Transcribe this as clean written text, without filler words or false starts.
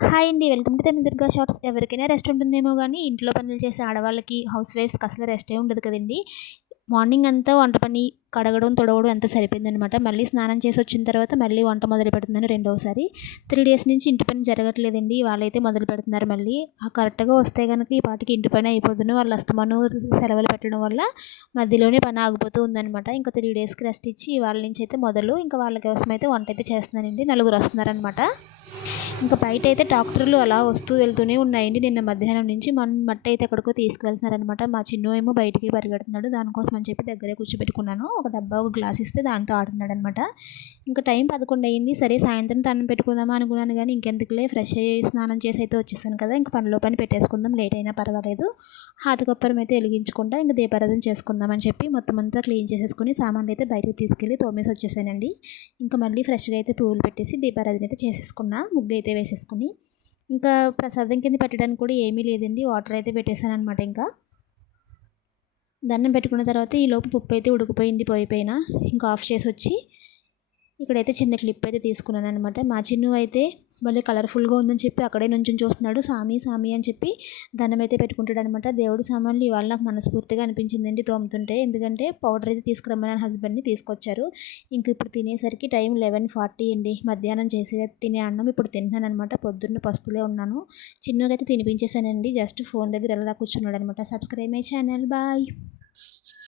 Hi అండి. Welcome to the Durga shorts. ఎవరికైనా rest ఉంటుందేమో గానీ, ఇంట్లో పనులు చేసే ఆడవాళ్ళకి, హౌస్ వైఫ్స్‌కి అసలు రెస్టే ఉండదు కదండీ! మార్నింగ్ అంతా వంట పని, కడగడం, తుడవడం అంతా సరిపోయిందనమాట. మళ్ళీ స్నానం చేసొచ్చిన తర్వాత మళ్ళీ వంట మొదలుపెడుతున్నాను రెండోసారి. 3 డేస్ నుంచి ఇంటి పని జరగట్లేదండి. వాళ్ళైతే మొదలుపెడుతున్నారు మళ్ళీ. కరెక్ట్‌గా వస్తే గనక ఈ పాటికి ఇంటి పని అయిపోదును. వాళ్ళు అస్తమాను సెలవులు పెట్టడం వల్ల మధ్యలోనే పని ఆగిపోతూ ఉందనమాట. ఇంకా 3 డేస్‌కి రెస్ట్ ఇచ్చి ఇవాళ నుంచి అయితే మొదలు. ఇంకా వాళ్ళ కోసమైతే వంటైతే చేస్తున్నానండి. నలుగురు వస్తున్నారనమాట. ఇంకా బయటైతే ట్రాక్టర్లు అలా వస్తూ వెళ్తూనే ఉన్నాయండి. నిన్న మధ్యాహ్నం నుంచి మట్టి అయితే ఎక్కడికో తీసుకువెళ్తున్నారనమాట. మా చిన్ను ఏమో బయటికి పరిగెడుతున్నాడు. దానికోసం అని చెప్పి దగ్గరే కూర్చోబెట్టుకున్నాను. ఒక డబ్బా, ఒక గ్లాస్ ఇస్తే దాంతో ఆడుతున్నాడనమాట. ఇంకా టైం 11 అయింది. సరే సాయంత్రం దండం పెట్టుకుందామా అనుకున్నాను గానీ, ఇంకెందుకులే ఫ్రెష్ అయ్యి స్నానం చేసి అయితే వచ్చేసాను కదా! ఇంక పనిలో పని పెట్టేసుకుందాం. లేట్ అయినా పర్వాలేదు. హాతకప్పరం అయితే వెలిగించకుండా ఇంక దీపారాధన చేసుకుందాం అని చెప్పి మొత్తం అంతా క్లీన్ చేసేసుకొని సామాన్లయితే బయటకి తీసుకెళ్ళి తోమేసి వచ్చేసానండి. ఇంకా మళ్ళీ ఫ్రెష్‌గా అయితే పువ్వులు పెట్టేసి దీపారాధన అయితే చేసేసుకున్నా. ముగ్గయితే వేసేసుకొని. ఇంకా ప్రసాదం కింద పెట్టడానికి కూడా ఏమీ లేదండి. వాటర్ అయితే పెట్టేసాననమాట ఇంకా. దండం పెట్టుకున్న తర్వాత ఈలోపు పప్పయితే ఉడికిపోయింది పొయ్యి పైన. ఇంకా ఆఫ్ చేసొచ్చి ఇక్కడైతే చిన్న క్లిప్ అయితే తీసుకున్నాననమాట. మా చిన్ను అయితే భలే కలర్‌ఫుల్‌గా ఉందని చెప్పి అక్కడే నుంచొని చూస్తున్నాడు. సామి, సామి అని చెప్పి దండమైతే పెట్టుకుంటాడనమాట. దేవుడి సామాన్లు ఇవాళ నాకు మనస్ఫూర్తిగా అనిపించిందండి తోముతుంటే. ఎందుకంటే పౌడర్ అయితే తీసుకురమ్మని హస్బెండ్‌ని తీసుకొచ్చారు. ఇంక ఇప్పుడు తినేసరికి టైం 11:40 అండి. మధ్యాహ్నం తినే అన్నం ఇప్పుడు తింటున్నాననమాట. పొద్దున్న పస్తులే ఉన్నాను. చిన్నుకైతే తినిపించేసానండి. జస్ట్ ఫోన్ దగ్గర అలా కూర్చున్నాడనమాట. Subscribe my channel. బాయ్.